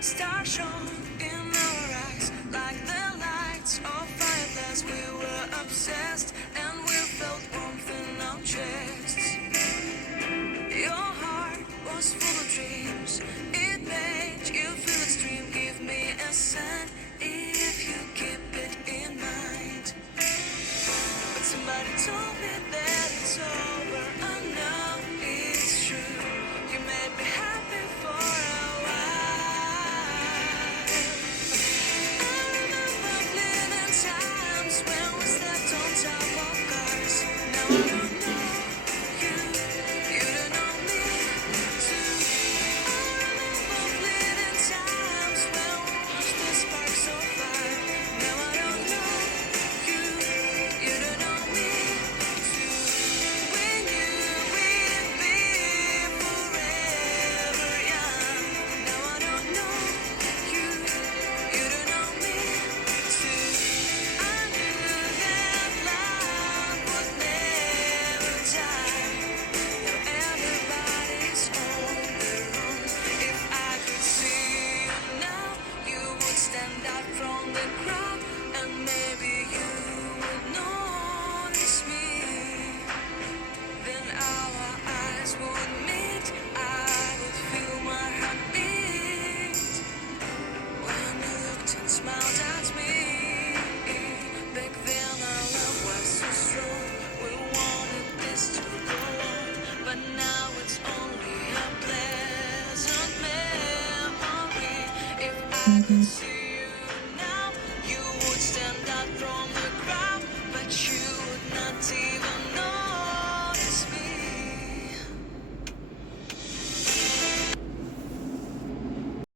Stars shone in our eyes like the lights of fireflies. We were obsessed and we felt warmth in our chests. Your heart was full of dreams. It made you feel extreme. Give me a sign if you keep it in mind. But somebody told me that it's over. I know it's true. You made me happy for a while. I remember fleeting times when we slept on top of cars. Now I don't know you, you don't know me too. I remember fleeting times when we watched the sparks so far. Now I don't know you, you don't know me too. We knew we'd be forever young. Now I don't know you, you don't know me too. I knew that love would never die. Now everybody's on their own. If I could see you now, you would stand out from the crowd, and maybe you would notice me. Then our eyes would meet. I would feel my heart beat when you looked and smiled at me. Back then our love was so strong. We wanted this to go on, but now it's only a pleasant memory. If I could see